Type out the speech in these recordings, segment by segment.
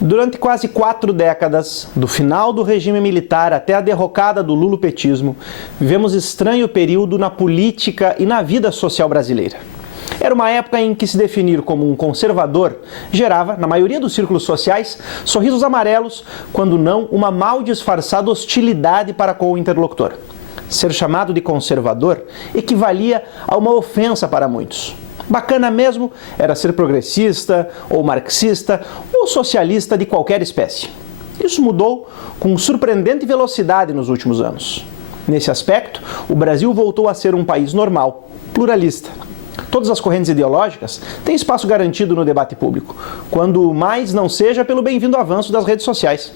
Durante quase 4 décadas, do final do regime militar até a derrocada do lulopetismo, vivemos estranho período na política e na vida social brasileira. Era uma época em que se definir como um conservador gerava, na maioria dos círculos sociais, sorrisos amarelos, quando não uma mal disfarçada hostilidade para com o interlocutor. Ser chamado de conservador equivalia a uma ofensa para muitos. Bacana mesmo era ser progressista, ou marxista, ou socialista de qualquer espécie. Isso mudou com surpreendente velocidade nos últimos anos. Nesse aspecto, o Brasil voltou a ser um país normal, pluralista. Todas as correntes ideológicas têm espaço garantido no debate público, quando mais não seja pelo bem-vindo avanço das redes sociais.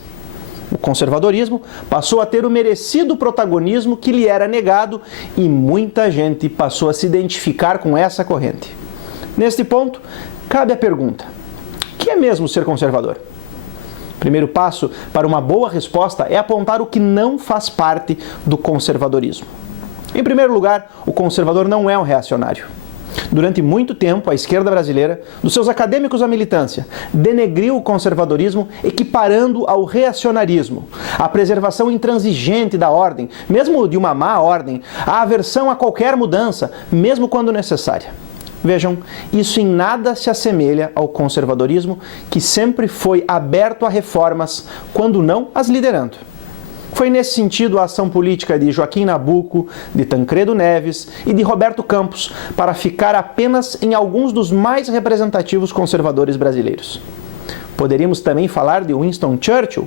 O conservadorismo passou a ter o merecido protagonismo que lhe era negado e muita gente passou a se identificar com essa corrente. Neste ponto, cabe a pergunta: o que é mesmo ser conservador? O primeiro passo para uma boa resposta é apontar o que não faz parte do conservadorismo. Em primeiro lugar, o conservador não é um reacionário. Durante muito tempo, a esquerda brasileira, dos seus acadêmicos à militância, denegriu o conservadorismo equiparando ao reacionarismo, à preservação intransigente da ordem, mesmo de uma má ordem, à aversão a qualquer mudança, mesmo quando necessária. Vejam, isso em nada se assemelha ao conservadorismo, que sempre foi aberto a reformas, quando não as liderando. Foi nesse sentido a ação política de Joaquim Nabuco, de Tancredo Neves e de Roberto Campos, para ficar apenas em alguns dos mais representativos conservadores brasileiros. Poderíamos também falar de Winston Churchill,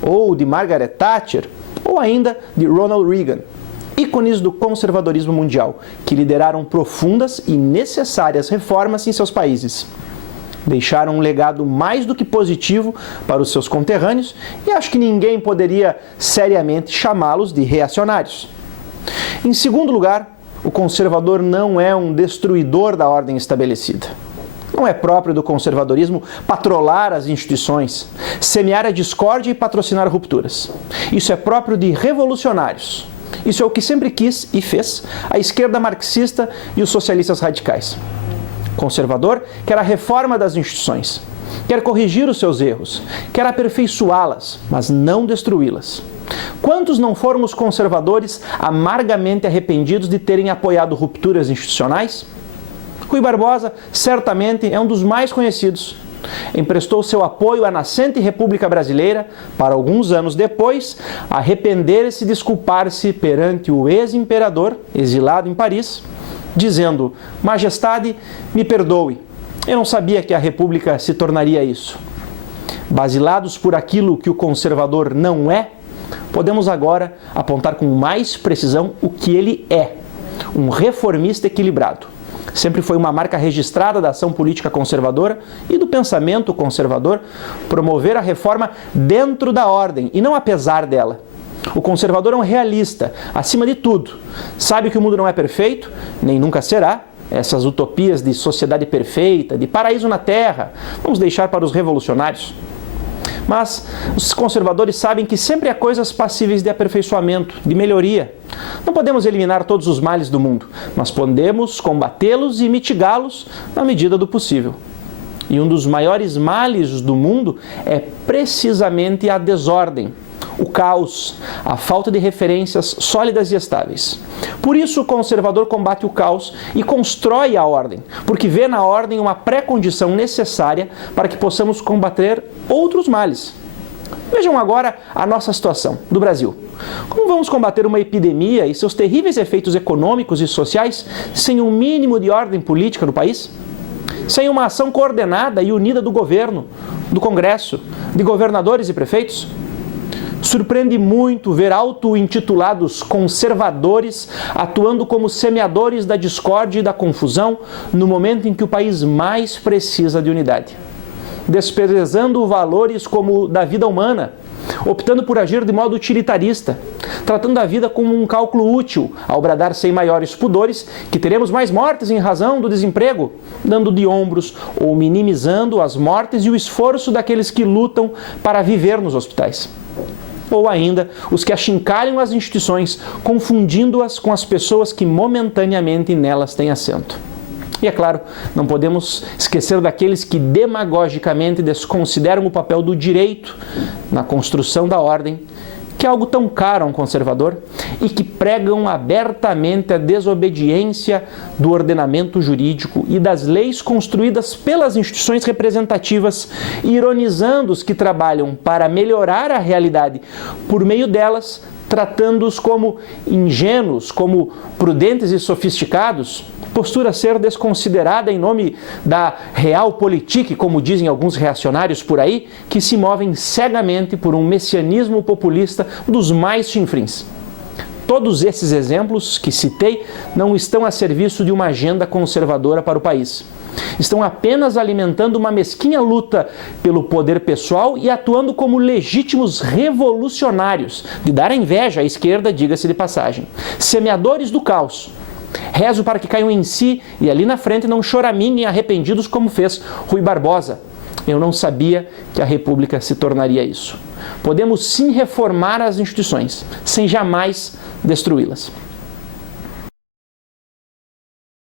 ou de Margaret Thatcher, ou ainda de Ronald Reagan, ícones do conservadorismo mundial, que lideraram profundas e necessárias reformas em seus países. Deixaram um legado mais do que positivo para os seus conterrâneos e acho que ninguém poderia seriamente chamá-los de reacionários. Em segundo lugar, o conservador não é um destruidor da ordem estabelecida. Não é próprio do conservadorismo patrolar as instituições, semear a discórdia e patrocinar rupturas. Isso é próprio de revolucionários. Isso é o que sempre quis e fez a esquerda marxista e os socialistas radicais. Conservador quer a reforma das instituições, quer corrigir os seus erros, quer aperfeiçoá-las, mas não destruí-las. Quantos não foram os conservadores amargamente arrependidos de terem apoiado rupturas institucionais? Rui Barbosa certamente é um dos mais conhecidos. Emprestou seu apoio à nascente República Brasileira para, alguns anos depois, arrepender-se e desculpar-se perante o ex-imperador, exilado em Paris, dizendo: Majestade, me perdoe, eu não sabia que a República se tornaria isso. Basilados por aquilo que o conservador não é, podemos agora apontar com mais precisão o que ele é: um reformista equilibrado. Sempre foi uma marca registrada da ação política conservadora e do pensamento conservador promover a reforma dentro da ordem e não apesar dela. O conservador é um realista, acima de tudo. Sabe que o mundo não é perfeito, nem nunca será. Essas utopias de sociedade perfeita, de paraíso na terra, vamos deixar para os revolucionários. Mas os conservadores sabem que sempre há coisas passíveis de aperfeiçoamento, de melhoria. Não podemos eliminar todos os males do mundo, mas podemos combatê-los e mitigá-los na medida do possível. E um dos maiores males do mundo é precisamente a desordem, o caos, a falta de referências sólidas e estáveis. Por isso o conservador combate o caos e constrói a ordem, porque vê na ordem uma pré-condição necessária para que possamos combater outros males. Vejam agora a nossa situação do Brasil. Como vamos combater uma epidemia e seus terríveis efeitos econômicos e sociais sem um mínimo de ordem política no país? Sem uma ação coordenada e unida do governo, do Congresso, de governadores e prefeitos? Surpreende muito ver auto-intitulados conservadores atuando como semeadores da discórdia e da confusão no momento em que o país mais precisa de unidade. Desprezando valores como o da vida humana, optando por agir de modo utilitarista, tratando a vida como um cálculo útil, ao bradar sem maiores pudores que teremos mais mortes em razão do desemprego, dando de ombros ou minimizando as mortes e o esforço daqueles que lutam para viver nos hospitais. Ou ainda, os que achincalham as instituições, confundindo-as com as pessoas que momentaneamente nelas têm assento. E é claro, não podemos esquecer daqueles que demagogicamente desconsideram o papel do direito na construção da ordem, que é algo tão caro a um conservador, e que pregam abertamente a desobediência do ordenamento jurídico e das leis construídas pelas instituições representativas, ironizando os que trabalham para melhorar a realidade por meio delas, tratando-os como ingênuos, como prudentes e sofisticados, postura a ser desconsiderada em nome da realpolitik, como dizem alguns reacionários por aí, que se movem cegamente por um messianismo populista dos mais chinfrins. Todos esses exemplos que citei não estão a serviço de uma agenda conservadora para o país. Estão apenas alimentando uma mesquinha luta pelo poder pessoal e atuando como legítimos revolucionários, de dar inveja à esquerda, diga-se de passagem. Semeadores do caos. Rezo para que caiam em si e ali na frente não choramingem arrependidos como fez Rui Barbosa. Eu não sabia que a República se tornaria isso. Podemos sim reformar as instituições, sem jamais destruí-las.